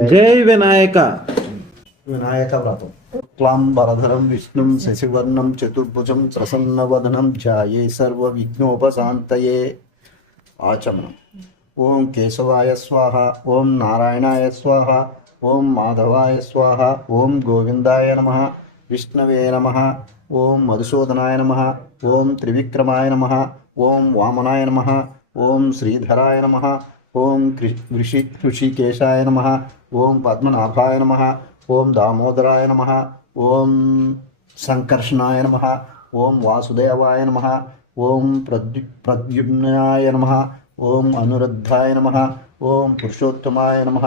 జై వినాయక. వినాయక వ్రతం. క్లాం వరధరం విష్ణుం శశివర్ణం చతుర్భుజం ప్రసన్నవదనం ధ్యాయే సర్వ విఘ్నోపశాంతయే ఆచమనం. ఓం కేశవాయ స్వాహ ఓం నారాయణాయ స్వాహ ఓం మాధవాయ స్వాహ ఓం గోవిందాయ నమ విష్ణవే నమ ఓం మధుసూదనాయ నమ ఓం త్రివిక్రమాయ నమ ఓం వామనాయ నమ ఓం శ్రీధరాయ నమ ఓం ఋషి ఋషికేశాయ నమ ఓం పద్మనాభాయ నమ ఓం దామోదరాయ నమ ఓం సంకర్షణాయ నమ ఓం వాసుదేవాయ నమ ఓం ప్రద్యు ప్రద్యుమ్నాయ నమ ఓం అనురుద్ధాయ నమ ఓం పురుషోత్తమాయ నమ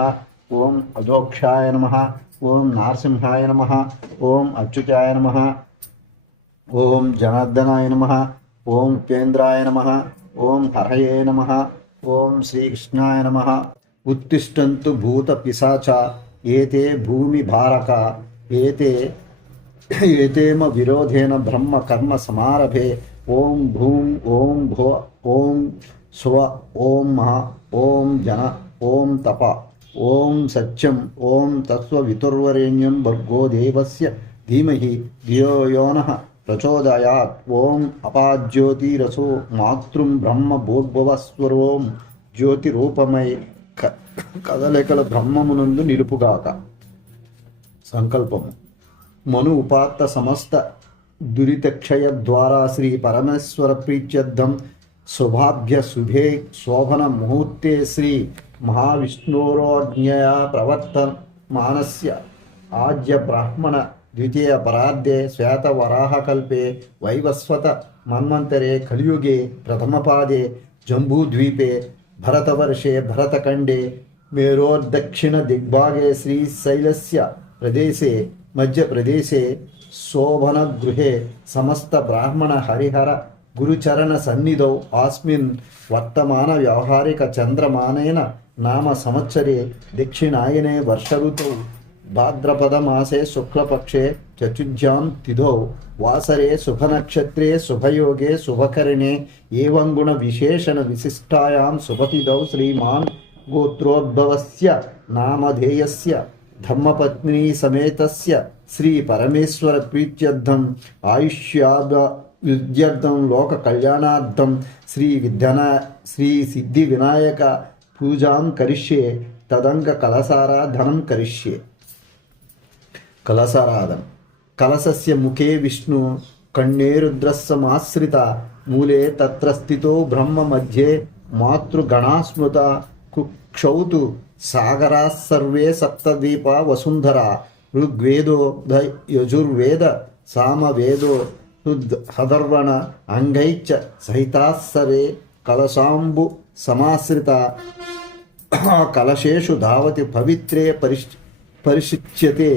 ఓం అధోక్షాయ నమ ఓం నారసింహాయ నమ ఓం అచ్యుతాయ నమ ఓం జనార్దనాయ నమ ఓం ఉపేంద్రాయ నమ ఓం హరయే నమ ఓం శ్రీకృష్ణాయ నమ ఉత్తిష్టంతు భూత పిశాచ ఏతే భూమి భారక ఏతే ఏతేమ విరోధేన బ్రహ్మ కర్మ సమారభే ఓం భూం ఓం భో ఓం స్వ ఓం మహ ఓం జన ఓం తప ఓం సత్యం ఓం తత్వ వితుర్వరేణ్యం భర్గో ప్రచోదయాత్ ఓం అపాజ్యోతిరసో మాతృం బ్రహ్మ భూర్భవస్వరోం జ్యోతిరూపమై క కదలికల బ్రహ్మమునందు నిలుపుగాక. సంకల్పము. మను ఉపాత్త సమస్త దురితక్షయ ద్వారా శ్రీ పరమేశ్వర ప్రీత్యర్థం శుభాభ్య శుభే శోభన ముహూర్తే శ్రీ మహావిష్ణోరోజ్ఞయా ప్రవర్తమానస్య ఆద్య బ్రాహ్మణ ద్వితీయ పరార్ధే శ్వేతవరాహకల్పే వైవస్వత మన్వంతరే కలియుగే ప్రథమపాదే జంబూద్వీపే భరతవర్షే భరతఖండే మేరోర్దక్షిణ దిగ్భాగే శ్రీశైలస్య ప్రదేశే మధ్యప్రదేశే శోభనగృహే సమస్త బ్రాహ్మణ హరిహర గురుచరణ సన్నిధౌ ఆస్మిన్ వర్తమాన వ్యవహారిక చంద్రమానేన నామ సంవత్సరే దక్షిణాయనే వర్ష వర్షఋతౌ భాద్రపదమాసే శుక్లపక్షే చతుర్భ్యాం తిథౌ వాసరే శుభనక్షత్రే శుభయోగే శుభకరిణే ఏవంగుణ విశేషణ విశిష్టాయాం శుభతిథౌ శ్రీమాన్ గోత్రోద్భవస్య నామధేయస్య ధర్మపత్ని సమేతస్య శ్రీ పరమేశ్వర ప్రీత్యర్థం ఆయుష్యాద విద్యార్థం లోక కళ్యాణార్థం శ్రీ విద్యన శ్రీ సిద్ధి వినాయక పూజాం కరిష్యే తదంగ కలసారా ధనం కరిష్యే. కలసరాధం కలసస్య ముఖే విష్ణు కణ్ణేరుద్రస్సమాశ్రిత మూలే తత్ర స్థితో బ్రహ్మ మధ్యే మాతృగణాస్మృత కుక్షౌతు సాగరా సర్వే సప్తదీప వసుంధర ఋగ్వేదో యజుర్వేద సామవేదో హదర్వణ అంగైచ సహితాస్సరే కలశాంబు సమాశ్రిత. కలశేషు ధావతి పవిత్రే పరిష్ పరిశిచ్యతే.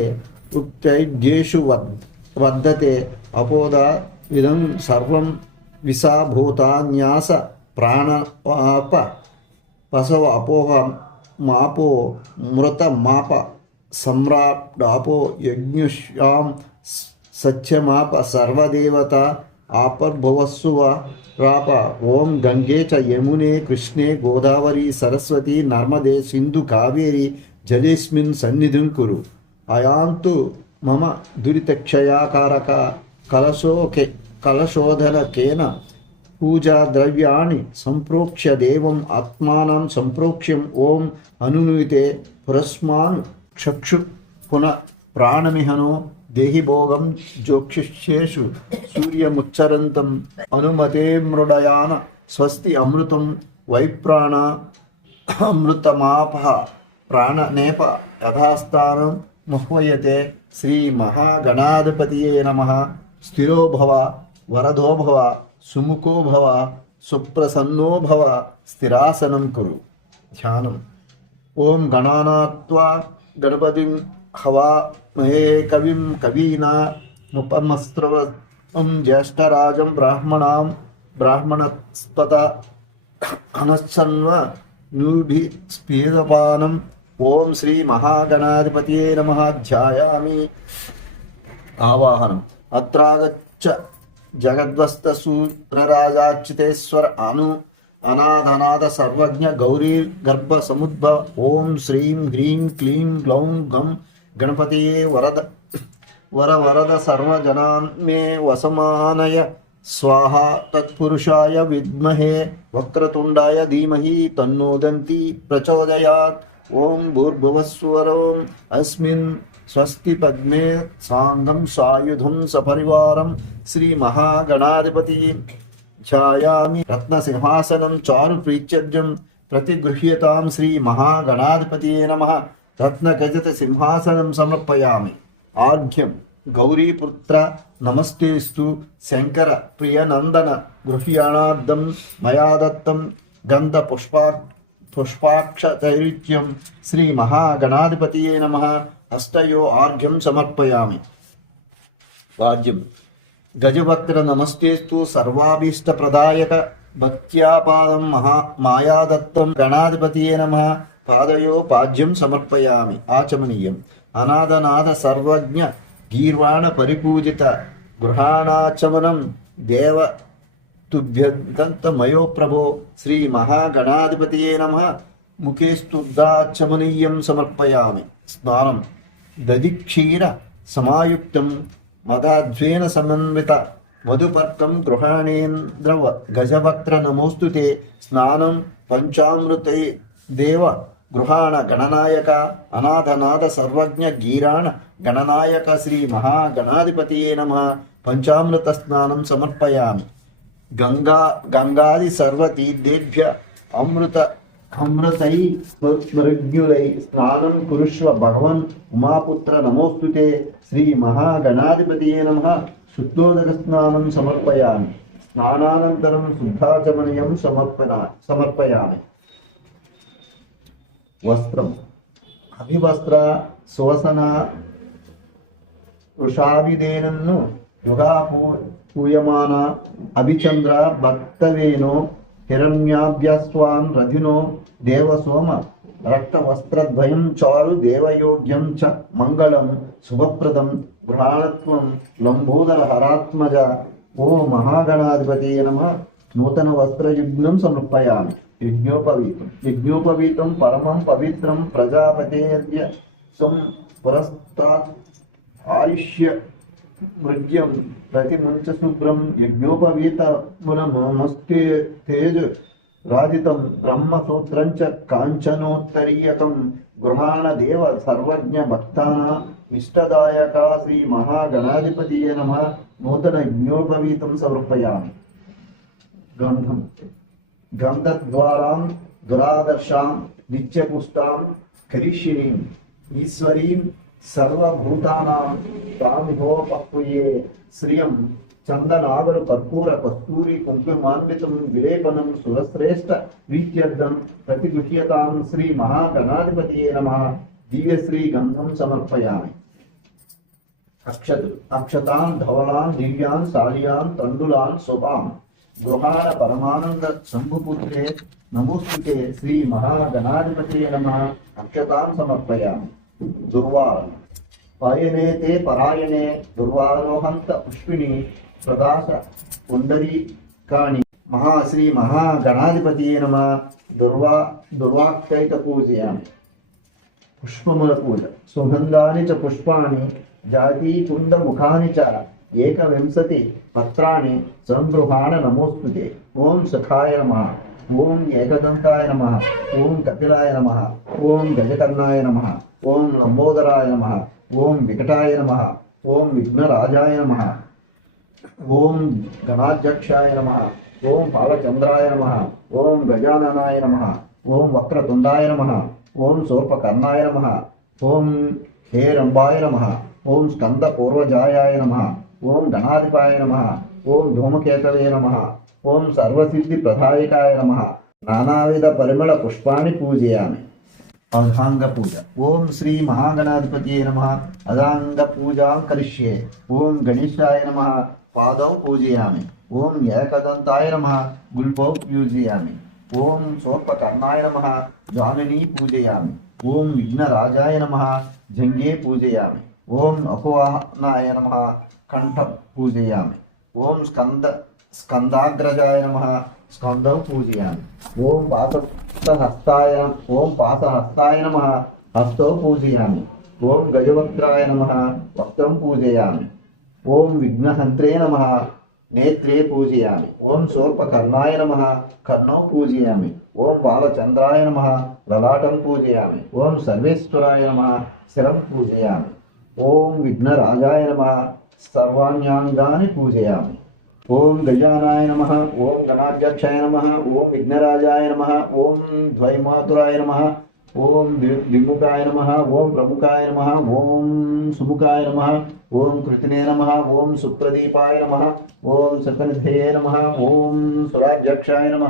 ఉక్తైడ్యేషు వర్ధతే అపోద ఇదం సర్వం విసాభూతాన్యాస ప్రాణపాప పసవ అపోహ మాపో మృత మాప సమ్రాడాపో యజ్ఞుష్యాం సత్యమాప సర్వదేవత ఆపర్భవస్సువ రాప ఓం గంగే చ యమునే కృష్ణే గోదావరి సరస్వతి నర్మదే సింధు కావేరి జలేస్మిన్ సన్నిధిం కురు అయాంతు మమ దురితక్షయాకారక కలశోకే కలశోధనకేన పూజాద్రవ్యాన్ని సంప్రోక్ష్య దేవం ఆత్మానం సంప్రోక్ష్యం ఓం అనునుయితే పురస్మాన్ చక్షు పున ప్రాణమిహనో దేహిభోగం జోక్షిష్యేషు సూర్యముచ్చరంతం అనుమతే మృడయాన స్వస్తి అమృతం వైప్రాణ అమృతమాప ప్రాణనేప యథాస్థానం ముహ్వయతే శ్రీ మహాగణాధిపతియే నమ. స్థిరో భవ వరదో భవ సుముఖో భవ సుప్రసన్నో భవ స్థిరాసనం కురు. ధ్యానం. ఓం గణానాత్వా గణపతిం హవా మహే కవిం కవీనా ముపమస్త్రవం జ్యేష్ఠరాజం బ్రాహ్మణాం బ్రాహ్మణస్పత అనశ్చన్వ నూభి స్పీదపానం ఓం శ్రీ మహాగణాధిపతియే నమ ధ్యాయామి ఆవాహనం అత్రాగచ్చ జగద్వస్త సూత్రరాజాచ్యుతేశ్వర అను అనాథనాథ సర్వజ్ఞ గౌరీ గర్భ సముద్భవ ఓం శ్రీం హ్రీం క్లీం గ్లౌం గం గణపతియే వరద వర వరద సర్వజనాన్ మే వసమానయ స్వాహ తత్పురుషాయ విద్మహే వక్రతుండాయ ధీమహి తన్నోదంతి ప్రచోదయాత్ ఓం భూర్భువస్వరం అస్మిన్ స్వస్తి పద్మే సాంగం సాయుధం సపరివారం శ్రీ మహాగణాధిపతి. ఛాయామి రత్నసింహాసనం చారు ప్రీత్యర్జం ప్రతిగృహ్యతాం శ్రీ మహాగణాధిపతి నమ. రత్నగజత సింహాసనం సమర్పయామి. ఆర్ఘ్యం. గౌరీపుత్ర నమస్తేస్తు. శంకర ప్రియనందన గృహ్యాణార్థం మయా దత్తం గంధ పుష్పా శ్రీ మహాగణాధిపతియే నమ. హస్తయో ఆర్ఘ్యం సమర్పయామి. వాద్యం. గజవక్ర నమస్తేస్తు సర్వాభీష్టప్రదాయక భక్త్యాపాదం మహా మాయాదత్తం గణాధిపతియే నమ. పాదయో పాద్యం సమర్పయామి. ఆచమనీయం. అనాథనాథ సర్వజ్ఞ గీర్వాణ పరిపూజిత గృహాణాచమనం దేవ తుభ్యంతమయో ప్రభో శ్రీ మహాగణాధిపతియే నమ ముఖేస్తుద్దాచమనీయం సమర్పయామి స్నానం దదిక్షీర సమాయుక్తం మదాధ్వేన సమన్విత మధుపర్కం గృహాణేంద్ర గజవక్ర నమోస్తుతే స్నానం పంచామృతై దేవ గృహాణ గణనాయక అనాథనాథ సర్వజ్ఞ గీరాణ గణనాయక శ్రీ మహాగణాధిపతియే నమ పంచామృత స్నానం సమర్పయామి గంగా గంగాది సర్వతీర్థేభ్య అమృత అమృతై మృగ్యులై స్నానం కురుష్వ భగవన్ ఉమాపుత్ర నమోస్తుతే శ్రీ మహాగణాధిపతియే నమ. శుద్ధోదక స్నానం సమర్పయామి. స్నానానంతరం శుద్ధాచమనీయం సమర్పణ సమర్పయామి. వస్త్రం. అభివస్త్ర శోసన వృషాభిదేనన్ను యుగా పూయమాన అభిచంద్ర భక్తవేనో హిరణ్యాభ్యస్వాన్ రజునో దేవసోమ రక్తవస్త్రద్వయం చారు దేవయోగ్యం చ మంగళం శుభప్రదం గృహాణత్వం లంబోదర హరాత్మజ ఓ మహాగణాధిపతి నమ నూతన వస్త్రయుగ్నం సమర్పయామి యజ్ఞోపవీతం యజ్ఞోపవీతం పరమం పవిత్రం ప్రజాపతేర్య సం పురస్తాత్ ఆయుష్య మృగ్యం ప్రతిముంచ శుభ్రం యజ్ఞోపవీతములమస్తే తేజ్ రాజితం బ్రహ్మసూత్రం చ కాంచనోత్తరీయకం గృహాణ దేవ సర్వజ్ఞ భక్తాన ఇష్టదాయక శ్రీ మహాగణాధిపతియే నమ నూతన యజ్ఞోపవీతం సమర్పయామి గంధం గంధద్వారాం దురాదర్శాం నిత్యపుష్టాం కరిష్యణీం ఈశ్వరీం సర్వభూతానాం తామిహోపక్వయే శ్రియం చందనాగరు కర్పూర కస్తూరి కుంకుమాన్వితం విలేపనం సురశ్రేష్ట ప్రీత్యర్థం ప్రతిగృహ్యతాం శ్రీ మహాగణాధిపతి నమ. దివ్యశ్రీ గంధం సమర్పయామి. అక్షతు అక్షతాన్ ధవళాన్ దివ్యాన్ సాలియాన్ తండులాన్ శుభాం. గృహాణ పరమానంద శంభుపుత్రే నమోస్తుతే శ్రీ మహాగణాధిపతి నమ. అక్షతాం సమర్పయామి. దుర్వారం పాయనే తే పరాయణే దుర్వారోహంత పుష్పిణి ప్రదాస ప్రదాశ పుండరీకాణి మహాశ్రీ మహాగణాధిపతి నమ దుర్వా దుర్వాక్షైత పూజయామి పుష్పముల పూజ సుగంధాని చ పుష్పాన్ని జాతీ కుంద ముఖాని చ ఏకవింశతి పత్రాన్ని సంగృహాణ నమోస్తుతే ఓం సఖాయ నమ ఓం ఏకదంతాయ నమ ఓం కపిలాయ నమ ఓం గజకర్ణాయ నమ ఓం లంబోదరాయ నమ ఓం వికటాయ నమ ఓం విఘ్నరాజాయ నమ ఓం గణాధ్యక్షాయ నమ ఓం పాలచంద్రాయ నమ ఓం గజాననాయ నమ ఓం వక్రతుండాయ నమ ఓం శూర్పకర్ణాయ నమ ఓం హేరంబాయ నమ ఓం స్కందపూర్వజాయాయ నమ ఓం గణాధిపాయ నమ ఓం ధూమకేతవే నమ ఓం సర్వసిద్ధి ప్రధాయకాయ నమ నానావిధ పరిమళ పుష్పాన్ని పూజయామి అధాంగ పూజ ఓం శ్రీ మహాగణాధిపతి నమ అదాంగ పూజాం కరిష్యే ఓం గణేశాయ నమ పాదౌ పూజయామి ఓం ఏకదంతాయ నమ గుల్పౌ పూజయామి ఓం సోపకర్ణాయ నమ జామిని పూజయామి ఓం విఘ్నరాజాయ నమ జంగే పూజయామి ఓం అహోనాయ నమ కంఠం పూజయామి ఓం స్కంద స్కందాగ్రజాయ నమ స్కందం పూజయామి. ఓం పాసహస్తాయ ఓం పాసహస్తాయ నమ. హస్తో పూజయామి. ఓం గజవక్త్రాయ నమ. వక్త్రం పూజయామి. ఓం విఘ్నహంత్రే నమ. నేత్రే పూజయామి. ఓం శూర్పకర్ణాయ నమ. కర్ణం పూజయామి. ఓం బాలచంద్రాయ నమ. లలాటం పూజయామి. ఓం సర్వేశ్వరాయ నమ. శిరం పూజయామి. ఓం విఘ్నరాజాయ నమ. సర్వాణ్యాంగాని పూజయామి. ఓం గజానాయ నమ ఓం గణాధ్యక్షాయ నమ ఓం విఘ్నరాజాయ నమ ఓం ద్వైమాతురాయ నమ ఓం దిముఖాయ నమ ఓం ప్రముఖాయ నమ ఓం సుముఖాయ నమ ఓం కృతినే నమ ఓం సుప్రదీపాయ నమ ఓం సకనిధయే నమ ఓం సురాధ్యక్షాయ నమ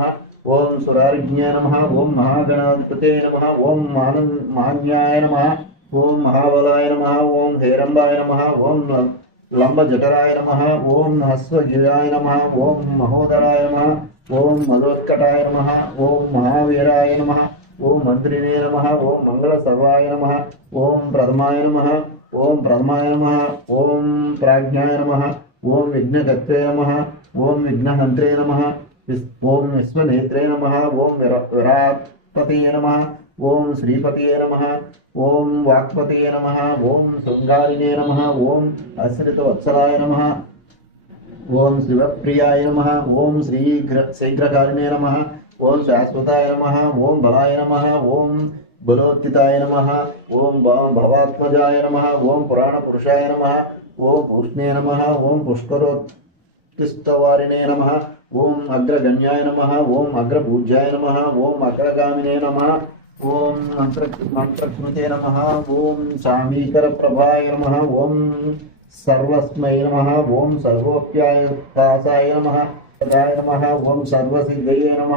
ఓం సురార్జ్ఞాయ నమ ఓం మహాగణాధిపతే నమ ఓం మానం మాన్యాయ నమ ఓం మహాబలాయ నమ ఓం హేరంబాయ నమ ఓం లంబజఠరాయ నమ ఓం హస్వగిరాయ నమ ఓం మహోదరాయ నమ ఓం మధోత్కటాయ నమ ఓం మహావీరాయ నమ ఓం మంత్రినే నమ ఓం మంగళ సర్వాయ నమ ఓం ప్రథమాయ నమ ఓం ప్రథమాయ నమ ఓం ప్రాజ్ఞాయ నమ ఓం విఘ్నకర్తే నమ ఓం విఘ్నహంత్రే నమ ఓం విశ్వనేత్రే నమ ఓం విరా విరాట్పతయే నమ ఓం శ్రీపతయే నమ ఓం వాక్పతయే నమ ఓం శృంగారిణే నమ ఓం అశ్రితవత్సలాయ నమ ఓం శివప్రియాయ నమ ఓం శ్రీఘ్ర శీఘ్రకారిణే నమ ఓం శాశ్వతాయ నమ ఓం బలాయ నమ ఓం బలోత్తితాయ నమ ఓం భ- భవాత్మజాయ నమ ఓం పురాణపురుషాయ నమ ఓం పూష్ణే నమ ఓం పుష్కరోత్తిష్టవారిణే నమ ఓం అగ్రగణ్యాయ నమ ఓం అగ్రపూజ్యాయ నమ ఓం అగ్రగామినే నమ ఓం మంత్ర మంత్రస్మృతే నమ ఓం సామీకర ప్రభాయ నమ ఓం సర్వస్మై నమ ఓం సర్వోప్యాయ దాసాయ నమ సదాయ నమ ఓం సర్వసిద్ధయే నమ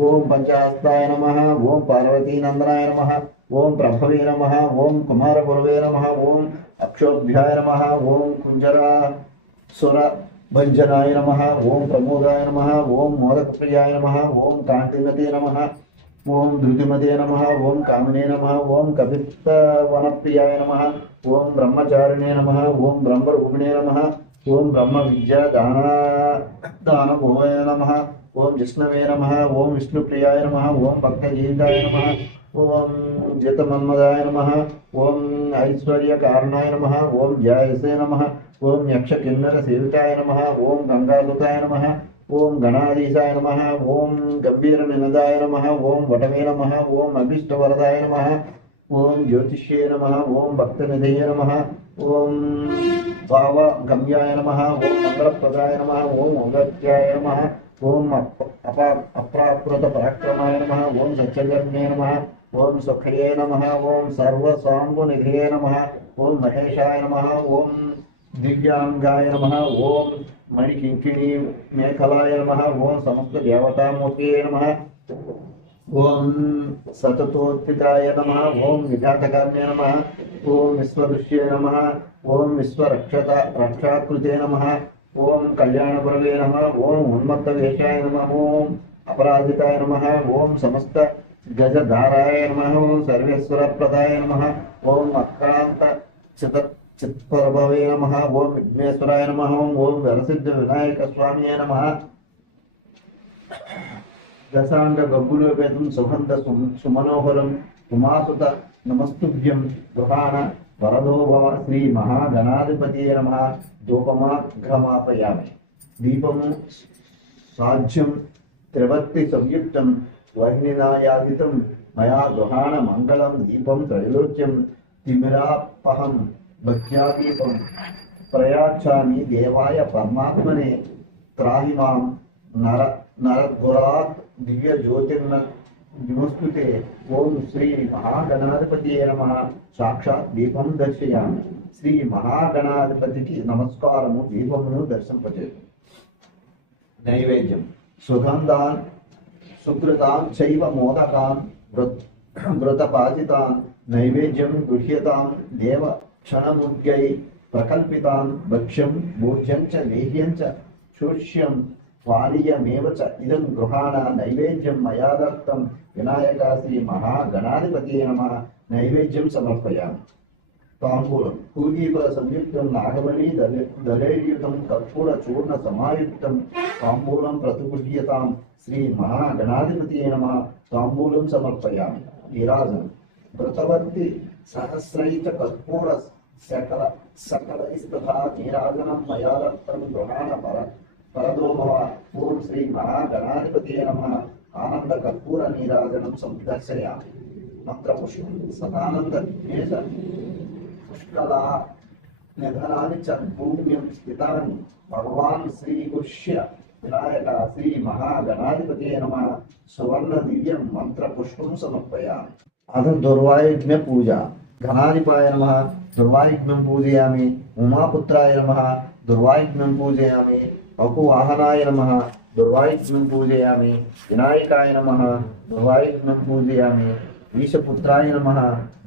ఓం పంచహస్తాయ నమ ఓం పార్వతీనందనాయ నమ ఓం ప్రభవే నమ ఓం కుమారగురవే నమ ఓం అక్షోభ్యాయ నమ ఓం కుంజరా సుర భంజనాయ నమ ఓం ప్రమోదాయ నమ ఓం మోదకప్రియాయ నమ ఓం కాంతిమతే నమ ఓం ధృతిమతే నమ ఓం కామినే నమ ఓం కపిత్తవనప్రియాయ నమ ఓం బ్రహ్మచారిణే నమ ఓం బ్రహ్మరూపిణే నమ ఓం బ్రహ్మ విద్యా దాన దానభోయ నమ ఓం విష్ణవే నమ ఓం విష్ణుప్రియాయ నమ ఓం భక్తజీవితాయ నమ ఓం జితమన్మదాయ నమ ఓం ఐశ్వర్యకారణాయ నమ ఓం జాయసే నమ ఓం యక్షకిన్నర సేవితాయ నమ ఓం గంగాసుతాయ నమ ఓం గణాధీశాయ నమ ఓం గంభీర నినదాయ నమ ఓం వటమే నమ ఓం అభిష్టవరదాయ నమ ఓం జ్యోతిష్యే నమ ఓం భక్తనిధయే నమ ఓం భావ గమ్యాయ నమ ఓం మంగళప్రదాయ నమ ఓం ఔగత్యాయ నమ ఓం అప అపా అప్రాకృత పరాక్రమాయ నమ ఓం సత్యగర్ణే నమ ఓం సుఖయే నమ ఓం సర్వసాంగునిధయే నమ ఓం మహేశాయ నమ ఓం దివ్యాంగాయ నమ ఓం మణికింకిణీ మేఖలాయ నమ ఓం సమస్త దేవతామూర్తియే నమ ఓం సతతోత్థితాయ నమ ఓం విఘాతకర్ణే నమ ఓం విశ్వదృశ్యే నమ ఓం విశ్వరక్షత రక్షాకృతే నమ ఓం కళ్యాణపురవే నమ ఓం ఉన్మత్తవేషాయ నమ ఓం అపరాజితాయ నమ ఓం సమస్త గజధారాయ చిత్పరభవే నమ ఓం విఘ్నేశ్వరాయ నమ ఓం వెరసిద్ధ వినాయక స్వామియే నమ. దశాంగ గబ్బులోపేతం సుగంధ సుమనోహరం ఉమాసుత నమస్తుభ్యం గృహాణ వరదో భవ శ్రీ మహాగణాధిపతి నమ. ధూపమాఘ్రమాపయామి దీపము సాధ్యం త్రివర్తి సంయుక్తం వహ్నినాయాదితం. మయా గృహాణ మంగళం దీపం త్రైలోక్యం తిమిరాపహం భక్త్యాతీతం ప్రయాచ్చామి దేవాయ పరమాత్మనే త్రాహి మాం నర నరగురాత్ దివ్య జ్యోతిర్న నమస్తుతే ఓం శ్రీ మహాగణాధిపతి నమ. సాక్షాత్ దీపం దర్శయామి. శ్రీ మహాగణాధిపతికి నమస్కారము దీపమును దర్శింపచేది నైవేద్యం. సుగంధాన్ సుకృతాన్ చైవ మోదకాన్ వృత్ వృతపాచితాన్ నైవేద్యం గృహ్యతాం దేవ క్షణముద్గై ప్రకల్పితాన్ భక్ష్యం భోజ్యం చ లేహ్యం చ శోష్యం పానీయమేవ చ ఇదం గృహాణ నైవేద్యం మయా దత్తం వినాయక శ్రీ మహాగణాధిపతి నమ. నైవేద్యం సమర్పయామి. తాంబూలం. పూగీఫల సంయుక్తం నాగమణి దళ కర్పూర చూర్ణ సమాయుక్తం. తాంబూలం ప్రతిగృహ్యతాం శ్రీ మహాగణాధిపతి నమ. తాంబూలం సమర్పయామి. నీరాజనం. వ్రతవర్తి సహస్రైత కర్పూర సకల సకల స్తథా నీరాజనం మయా దత్తం గృహాణ పర పరదోభవ ఓం శ్రీ మహాగణాధిపతి నమ ఆనంద కర్పూర నీరాజనం సందర్శయామి మంత్రపుష్పం సదానంద విఘ్నేశ పుష్కలా నిధనాని చ భూమ్యం స్థితాని భగవాన్ శ్రీ గుష్య వినాయక శ్రీ మహాగణాధిపతి నమ సువర్ణ దివ్యం మంత్ర పుష్పం సమర్పయామి అథ దుర్వాయుజ్ఞ పూజ ఘనాధిపాయ నమ దుర్వాయుజ్ఞం పూజయామి ఉమాపుత్రాయ నమ దుర్వాయుజ్ఞం పూజయామి అకువాహనాయ నమ దుర్వాయుజ్ఞం పూజయామి వినాయకాయ నమ దుర్వాయుజ్ఞం పూజయామి ఈశపుత్రాయ నమ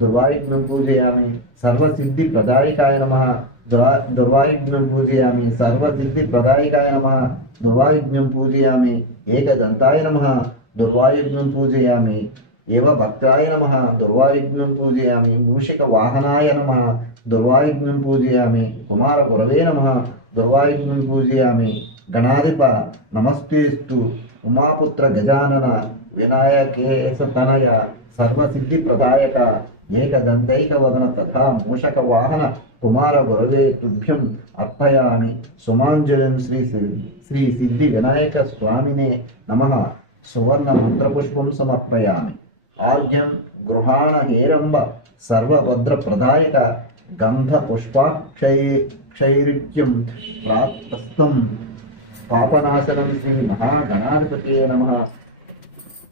దుర్వాయుగ్నం పూజయామి సర్వసిద్ధి ప్రదాయకాయ నమ దుర్వాయుగ్నం పూజయామి సర్వసిద్ధి ప్రదాయకాయ నమ దుర్వాయుగ్నం పూజయామి ఏకదంతాయ నమ దుర్వాయుగ్నం పూజయామి ఏవ భక్తాయ నమ దుర్వాయుగ్నం పూజయామి మూషిక వాహనాయ నమ దుర్వాయుగ్నం పూజయామి కుమార గురవే నమ దుర్వాయుగ్నం పూజయామి గణాధిప నమస్తేస్తు ఉమాపుత్ర గజానన వినాయకేశతనయ సర్వసిద్ధి ప్రదాయక ఏకదంతైక వదన తథా మూషక వాహన కుమార గురవే తుభ్యం అర్పయామి సుమాంజలిం శ్రీ శ్రీ సిద్ధి వినాయక స్వామినే నమ సువర్ణ మంత్రపుష్పం సమర్పయామి. ఆర్ఘ్యం గృహాణ హేరంబ సర్వభద్ర ప్రదాయక గంధ పుష్పాక్షై క్షైరిత్యం ప్రాప్తస్థం పాపనాశనం శ్రీ మహాగణాధిపతే నమ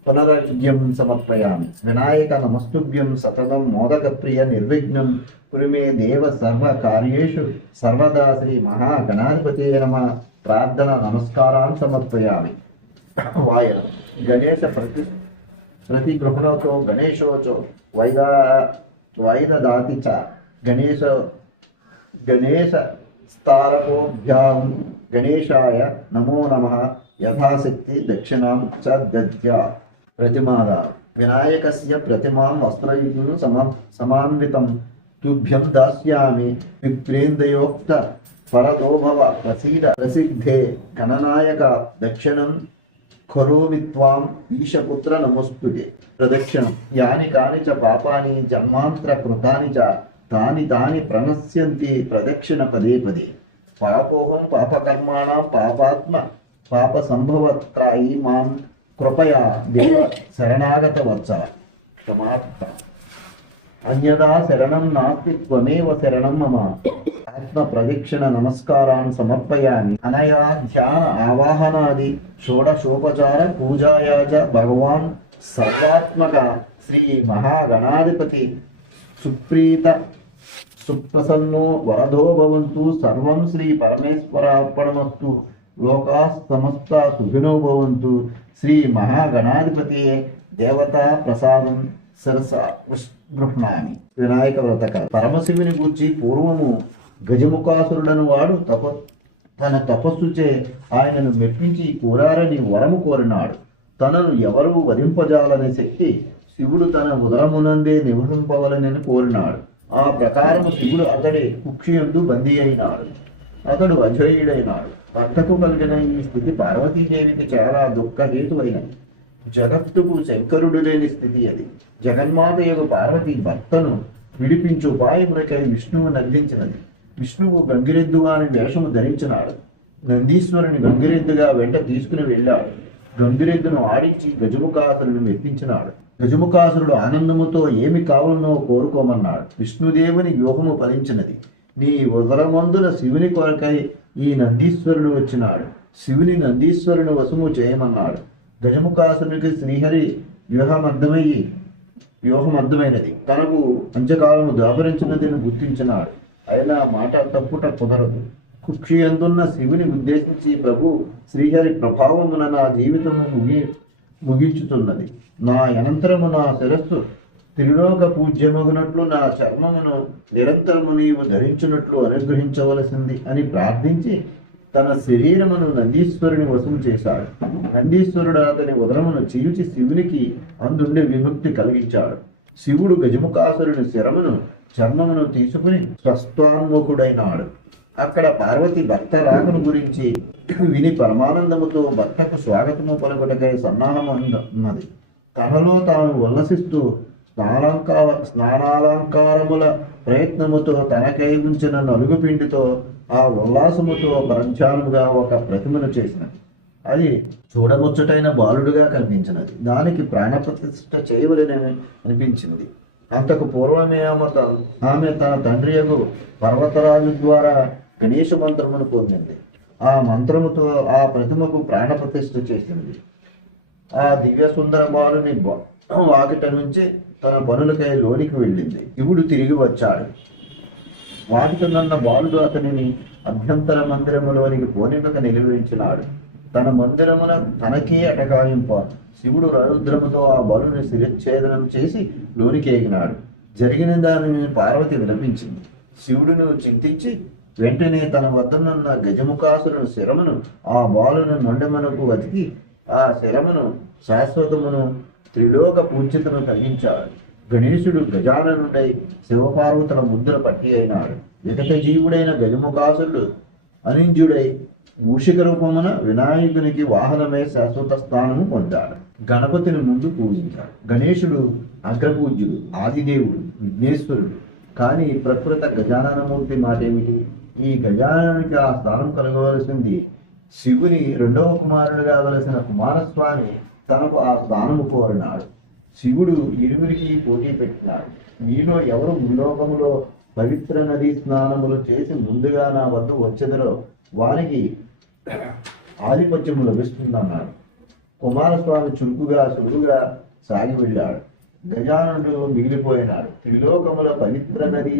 పునరర్ఘ్యం సమర్పయామి వినాయక నమస్తుభ్యం సతతం మోదకప్రియ నిర్విఘ్నం కురుమే దేవ సర్వ కార్యేషు సర్వదా శ్రీ మహాగణాధిపతే నమ ప్రార్థన నమస్కారాన్ సమర్పయామి వాయనం గణేశ ప్రతి ప్రతి ప్రతిగృహణతో గణేశోచో వైదా వైదదాతి చ గణేశ గణేశ స్థారకోభ్యాం గణేశాయ నమో నమ యథాశక్తి దక్షిణాం చ దద్యా ప్రతిమాద వినాయకస్య ప్రతిమాం వస్త్రయుగం సమ సమాన్వితం. తుభ్యం దాస్యామి విప్రేందయోక్త పరదోభవ ప్రసీద ప్రసిద్ధే గణనాయక దక్షిణం కరోవిత్వాం ఈశపుత్ర నమస్తుతే ప్రదక్షిణం యాని కాని చ పాపాని జన్మాంతర కృతాని చ తాని తాని ప్రణశ్యంతి ప్రదక్షిణ పదే పదే పాపోహం పాపకర్మాణ పాపాత్మ పాప సంభవత్రాయి మాం కృపయా దేవ శరణాగత వత్సల క్షమాత్మ అన్యదా శరణం నాస్తి త్వమేవ శరణం మమ ఆత్మ ప్రదక్షిణ నమస్కారాన్ సమర్పయామి. అనయా ధ్యాన ఆవాహనాది షోడశోపచార పూజాయాజ భగవాన్ సర్వాత్మక శ్రీ మహాగణాధిపతి సుప్రీత సుప్రసన్నో వరదో భవంతు సర్వం శ్రీ పరమేశ్వరార్పణమస్తు లోకా సమస్త సుఖినో భవంతు శ్రీ మహాగణాధిపతి దేవతా ప్రసాదం సరస గృహ్ణామి వినాయక వ్రతక పరమశివుని గూర్చి పూర్వము గజముఖాసురుడను వాడు తప తన తపస్సుచే ఆయనను మెప్పించి కోరారని వరము కోరినాడు. తనను ఎవరు వధింపజాలనే శక్తి శివుడు తన ఉదరమునందే నివసింపవలనని కోరినాడు. ఆ ప్రకారం శివుడు అతడి కుక్షియందు బందీ అయినాడు. అతడు అజయుడైనాడు. భర్తకు కలిగిన ఈ స్థితి పార్వతీదేవికి చాలా దుఃఖహేతువైనది. జగత్తుకు శంకరుడు లేని స్థితి అది. జగన్మాత యొక్క పార్వతి భర్తను విడిపించు ఉపాయములకై విష్ణువు నందించినది విష్ణువు గంగిరెద్దుగా అని వేషము ధరించినాడు. నందీశ్వరుని గంగిరెద్దుగా వెంట తీసుకుని వెళ్ళాడు. గంగిరెద్దును ఆడించి గజముఖాసురుడు మెప్పించినాడు. గజముఖాసురుడు ఆనందముతో ఏమి కావాలనో కోరుకోమన్నాడు. విష్ణుదేవుని వ్యూహము ఫలించినది. నీ ఉదరమందుల శివుని కొరకై ఈ నందీశ్వరుడు వచ్చినాడు. శివుని నందీశ్వరుని వశము చేయమన్నాడు. గజముఖాసురునికి శ్రీహరి వ్యూహమర్థమయ్యి వ్యూహమర్థమైనది. తనకు పంచకాలము దాపరించినదని గుర్తించినాడు. అయినా మాట తప్పుట కుదరదు. కుక్షి అందున్న శివుని ఉద్దేశించి ప్రభు శ్రీహరి ప్రభావమున నా జీవితము ముగి ముగించుతున్నది. నా అనంతరము నా శిరస్సు త్రిలోక పూజ్యమగునట్లు నా చర్మమును నిరంతరము నీవు ధరించినట్లు అనుగ్రహించవలసింది అని ప్రార్థించి తన శరీరమును నందీశ్వరుని వసూలు చేశాడు. నందీశ్వరుడు అతని ఉదరమును చీల్చి శివునికి అందుండే విముక్తి కలిగించాడు. శివుడు గజముఖాసురుని శరమును చర్మమును తీసుకుని స్వస్థాన్ముఖుడైనాడు. అక్కడ పార్వతి భర్త రాకును గురించి విని పరమానందముతో భర్తకు స్వాగతము పలుకుటకై సన్నాహమున్నది తనలో తాను ఉల్లసిస్తూ స్నాలంకార స్నానాలంకారముల ప్రయత్నముతో తనకై ఉంచిన నలుగు పిండితో ఆ ఉల్లాసముతో పరంచానుగా ఒక ప్రతిమను చేసినది. అది చూడముచ్చటైన బాలుడుగా కనిపించినది. దానికి ప్రాణప్రతిష్ఠ చేయవలనని అనిపించింది అంతకు పూర్వమే ఆమె ఆమె తన తండ్రి యొక్క పర్వతరాజు ద్వారా గణేష మంత్రమును పొందింది. ఆ మంత్రముతో ఆ ప్రతిమకు ప్రాణప్రతిష్ఠ చేసింది. ఆ దివ్య సుందర బాలుని వాకిట నుంచి తన పనులకై లోనికి వెళ్ళింది. ఇవుడు తిరిగి వచ్చాడు. వాకిటనున్న బాలుడు అతనిని అభ్యంతర మందిరములోనికి పోనిక నిలువించినాడు. తన మందిరమున తనకే అటకాయింప. శివుడు రరుద్రముతో ఆ బలుని శిరచ్ఛేదనం చేసి లోనికి ఎగినాడు జరిగిన దానిని పార్వతి విలపించింది. శివుడును చింతించి వెంటనే తన వద్దనున్న గజముఖాసురుని శిరమును ఆ బాలును నొండెమనకు వతికి ఆ శిరమును శాశ్వతమును త్రిలోక పూజితను కలిగించాడు గణేశుడు గజాననుడై శివపార్వతుల ముద్ర పట్టి అయినాడు. వికట జీవుడైన గజముఖాసురుడు అనింజుడై మూషిక రూపమున వినాయకునికి వాహనమై శాశ్వత స్థానము పొందాడు. గణపతిని ముందు పూజించాడు. గణేశుడు అగ్రపూజ్యుడు ఆదిదేవుడు విఘ్నేశ్వరుడు. కానీ ప్రకృత గజాననమూర్తి మాట ఏమిటి ఈ గజాననికి ఆ స్థానం కలగవలసింది శివుని రెండవ కుమారుడు కావలసిన కుమారస్వామి తనకు ఆ స్థానము కోరినాడు. శివుడు ఇరువురికి పోటీ పెట్టినాడు. మీలో ఎవరు భూలోకములో పవిత్ర నదీ స్నానములు చేసి ముందుగా నా వద్ద వచ్చెదరో వారికి ఆధిపత్యము లభిస్తుందన్నాడు. కుమారస్వామి చురుకుగా సులువుగా సాగి వెళ్ళాడు. గజానుడు మిగిలిపోయినాడు. త్రిలోకముల పవిత్ర నది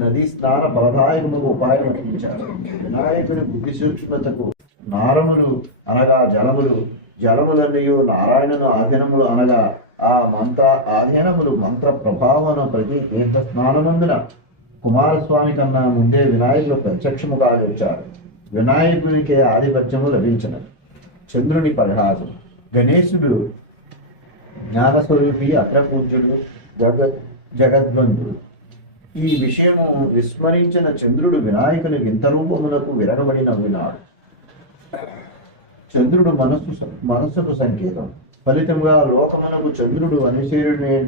నదీ స్నాన బలదాయకముకు ఉపాయం అందించాడు వినాయకుని బుద్ధి సూక్ష్మతకు నారములు అనగా జలములు జలములన్నయు నారాయణను ఆధీనములు అనగా ఆ మంత్ర ఆధీనములు మంత్ర ప్రభావన ప్రతి తీర్థ స్నానమందున కుమారస్వామి కన్నా ముందే వినాయకుడు ప్రత్యక్షము కాగొచ్చాడు వినాయకునికి ఆధిపత్యము లభించినది. చంద్రుని పరిహాసం గణేశుడు జ్ఞానస్వరూపి అగ్రపూజ్యుడు జగ జగద్వంతుడు ఈ విషయము విస్మరించిన చంద్రుడు వినాయకుని వింత రూపములకు విరగబడి నవ్వినాడు. చంద్రుడు మనస్సు మనస్సుకు సంకేతం. ఫలితంగా లోకమునకు చంద్రుడు అనుసరుడే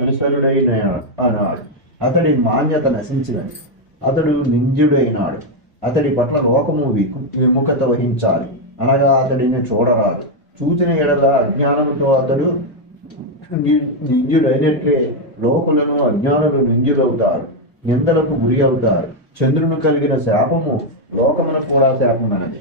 అనుసరుడైన అన్నాడు అతడి మాన్యత నశించినది. అతడు నింజుడైనాడు. అతడి పట్ల లోకము వికు- విముఖత వహించాలి. అనగా అతడిని చూడరాదు. చూచిన ఎడల అజ్ఞానంతో అతడు నింజుడైనట్లే లోకులను అజ్ఞానులు నింజులవుతారు. నిందలకు గురి అవుతారు. చంద్రుని కలిగిన శాపము లోకమున కూడా శాపమనది.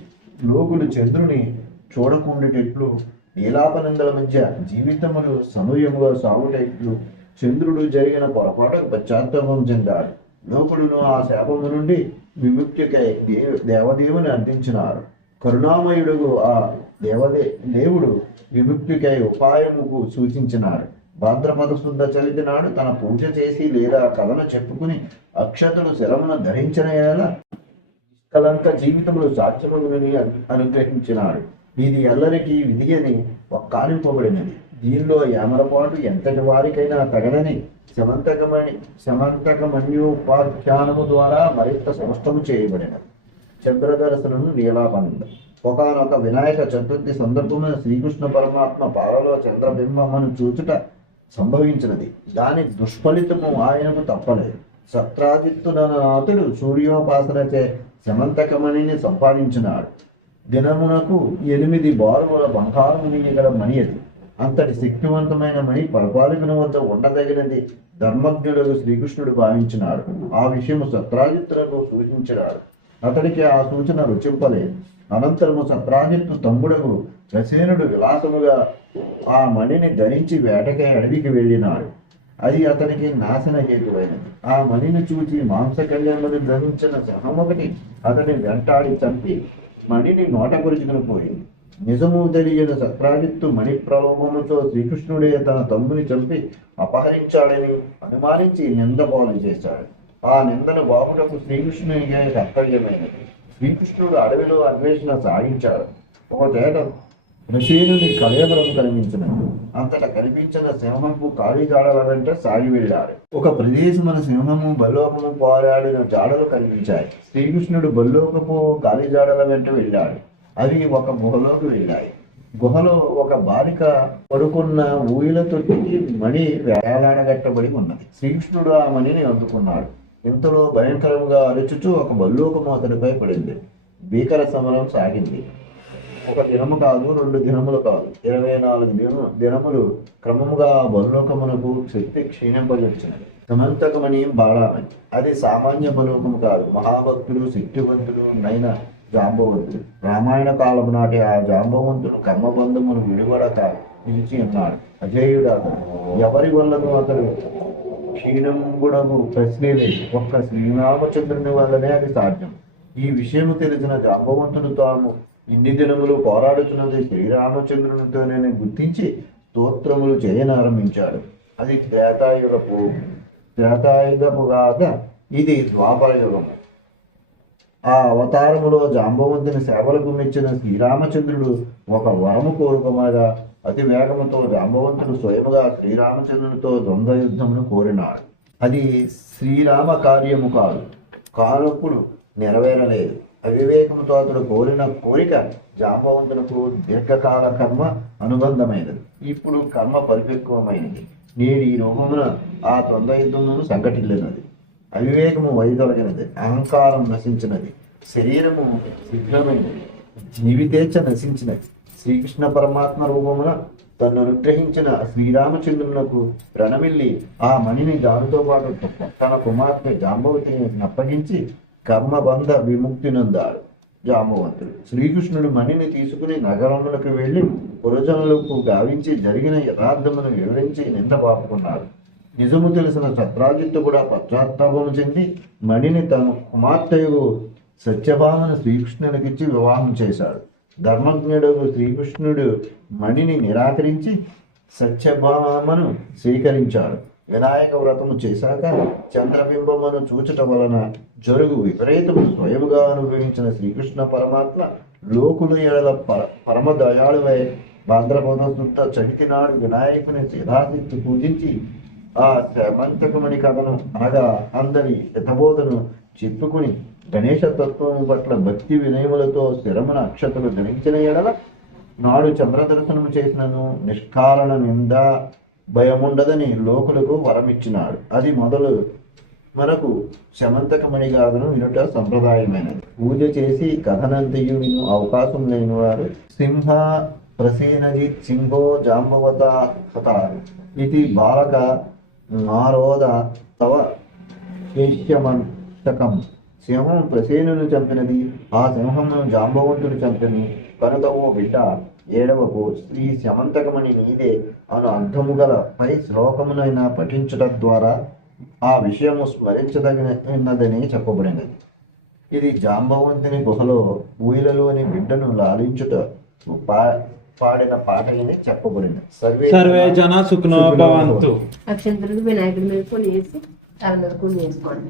లోకులు చంద్రుని చూడకుండేటట్లు నీలాపనందల మధ్య జీవితములు సమయముగా సాగుటట్లు చంద్రుడు జరిగిన పొరపాటు పశ్చాత్తాపం చెందాడు. లోకులను ఆ శాపము నుండి విముక్తికై దే- దేవదేవుని అందించినారు. కరుణామయుడు ఆ దేవదే దేవుడు విముక్తికై ఉపాయముకు సూచించినాడు. భాద్రపద శుద్ధ చవితి నాడు తన పూజ చేసి లేదా కథను చెప్పుకుని అక్షతలు శరమున ధరించిన ఎడల నిష్కలంక జీవితములు సాధ్యమగునని అనుగ్రహించినాడు. ఇది ఎల్లరికి విధియని ఒక్కానింపబడినది దీనిలో ఏమరపాటు ఎంతటి వారికైనా తగదని శమంతకమణి శమంతకమణ్యోపాఖ్యానము ద్వారా మరింత స్పష్టము చేయబడినది. చంద్రదర్శనము నీలాపనంద. ఒకనొక వినాయక చతుర్థి సందర్భమైన శ్రీకృష్ణ పరమాత్మ పాలలో చంద్రబింబమును చూచుట సంభవించినది. దాని దుష్ఫలితము ఆయనకు తప్పలేదు. సత్రాజిత్తునాథుడు సూర్యోపాసనచే శమంతకమణిని సంపాదించినాడు. దినమునకు ఎనిమిది బారుల బంగారం గల మణి అది. అంతటి శక్తివంతమైన మణి పరిపాలకుని వద్ద ఉండదగినది ధర్మజ్ఞుడు శ్రీకృష్ణుడు భావించినాడు. ఆ విషయము సత్రాజిత్తులకు సూచించినాడు. అతడికి ఆ సూచన రుచింపలేదు. అనంతరము సత్రాజిత్తు తమ్ముడకు రసేనుడు విలాసముగా ఆ మణిని ధరించి వేటకై అడవికి వెళ్ళినాడు. అది అతనికి నాశన హేతువైనది. ఆ మణిని చూచి మాంసకళ్యాణుని ధరించిన సహమొకటి అతని వెంటాడి చంపి మణిని నోట కొరుచుకుని పోయింది. నిజము తెలియని సత్రాజిత్తు మణిప్రలోభముతో శ్రీకృష్ణుడే తన తమ్ముని చంపి అపహరించాడని అనుమానించి నింద పాలు చేశాడు. ఆ నిందను బాపుటకు శ్రీకృష్ణునికే కర్తవ్యమైనది శ్రీకృష్ణుడు అడవిలో అన్వేషణ సాగించాడు. ఒక తేట ఋషీనుని కలయబలం కనిపించిన అంతట కనిపించిన సింహము కాళీ జాడల వెంట సాగి వెళ్ళాడు. ఒక ప్రదేశమున సింహము బల్లోకము పోరాడిన జాడలు కనిపించాయి. శ్రీకృష్ణుడు బల్లోకపు గాలి జాడల వెంట వెళ్ళాడు. అవి ఒక గుహలోకి వెళ్ళాయి. గుహలో ఒక బాలిక పడుకున్న ఊయిలతో మణి వేలాడగట్టబడి ఉన్నది. శ్రీకృష్ణుడు ఆ మణిని అందుకున్నాడు. ఇంతలో భయంకరంగా అరుచుచూ ఒక బల్లూకము అతడిపై పడింది. భీకర సమరం సాగింది. ఒక దినము కాదు రెండు దినములు కాదు. ఇరవై నాలుగు దిన దినములు క్రమముగా ఆ శక్తి క్షీణింపజొచ్చినది సమంతకమని బాళామణి అది సామాన్య బలోకము కాదు. మహాభక్తులు శక్తివంతులు నైన జాంబవంతుడు. రామాయణ కాలము నాటి ఆ జాంబవంతుడు కర్మబంధమును విడువడక నిలిచి ఉన్నాడు. అజేయుడు అతడు ఎవరి వల్లను అతడు క్షీణంగుడము ప్రశ్నే లేదు ఒక్క శ్రీరామచంద్రుని వల్లనే అది సాధ్యం. ఈ విషయము తెలిసిన జాంబవంతుడు తాము ఇన్ని దినములు పోరాడుతున్నది శ్రీరామచంద్రునితోనే గుర్తించి స్తోత్రములు చేయనారంభించాడు. అది త్రేతాయుగపు త్రేతాయుగపు కాక ఇది ద్వాపర ఆ అవతారములో జాంబవంతుని సేవలకు మెచ్చిన శ్రీరామచంద్రుడు ఒక వరము కోరుకోమగా అతి వేగముతో జాంబవంతుడు స్వయముగా శ్రీరామచంద్రునితో ద్వంద్వ యుద్ధమును కోరినాడు. అది శ్రీరామ కార్యము కాదు. కానప్పుడు నెరవేరలేదు. అవివేకముతో అతడు కోరిన కోరిక జాంబవంతునకు దీర్ఘకాల కర్మ అనుబంధమైనది. ఇప్పుడు కర్మ పరిపక్వమైనది. నేడు ఈ రూపమున ఆ ద్వంద్వ యుద్ధమును సంఘటిల్లినది. అవివేకము వైదొలగినది. అహంకారం నశించినది. శరీరము శీఘ్రమైనది జీవితేచ్ఛ నశించినది శ్రీకృష్ణ పరమాత్మ రూపమున తను అనుగ్రహించిన శ్రీరామచంద్రునకు ప్రణమిల్లి ఆ మణిని దానితో పాటు తన కుమార్తె జాంబవతిని అప్పగించి కర్మబంధ విముక్తినొందాడు జాంబవంతుడు శ్రీకృష్ణుడు మణిని తీసుకుని నగరములకు వెళ్ళి పురజనులకు గావించి జరిగిన యథార్థమును వివరించి నింద పాపుకున్నాడు. నిజము తెలిసిన సత్రాజిత్తు కూడా పశ్చాత్తాపము చెంది మణిని తన కుమార్తెయు సత్యభామను శ్రీకృష్ణునికిచ్చి వివాహం చేశాడు. ధర్మజ్ఞుడు శ్రీకృష్ణుడు మణిని నిరాకరించి సత్యభామను స్వీకరించాడు. వినాయక వ్రతము చేశాక చంద్రబింబమును చూచట వలన జరుగు విపరీతము స్వయముగా అనుభవించిన శ్రీకృష్ణ పరమాత్మ లోకులు ఎడల పర పరమ దయాళువై భాద్రపద చవితి నాడు వినాయకుని యథాశక్తి పూజించి ఆ శమంతకమణి కథను అనగా అందరి హితబోధను చెప్పుకుని గణేశ తత్వం పట్ల భక్తి వినయములతో స్థిరమున అక్షతలు ధరించిన ఎడల నాడు చంద్రదర్శనం చేసినను నిష్కారణ నింద భయముండదని లోకులకు వరమిచ్చినాడు. అది మొదలు మనకు శమంతకమణి గాథను వినుట సంప్రదాయమైనది. పూజ చేసి కథనంతయు విను అవకాశం లేని వారు సింహ ప్రసేనజిత్ సింహో జాంబవత హత ఇది బాలక నారోద తవ శేష్యమంతకం. సింహం ప్రసేనును చంపినది ఆ సింహమును జాంబవంతుడు చంపిని కనుక ఓ బిడ్డ ఏడవకు శ్రీ శమంతకమణి నీదే అను అర్థము గల పై శ్లోకమునైనా పఠించుట ద్వారా ఆ విషయము స్మరించదగినదని చెప్పబడినది. ఇది జాంబవంతుని గుహలో ఊయలలోని బిడ్డను లాలించుట పా పాడిన పాట అని చెప్పబడింది సర్వే సర్వే జన సుఖనో భవంతు. అక్షంతలకు వినాయకుడి మీద కొన్ని వేసి తల మీద కొన్ని వేసుకోండి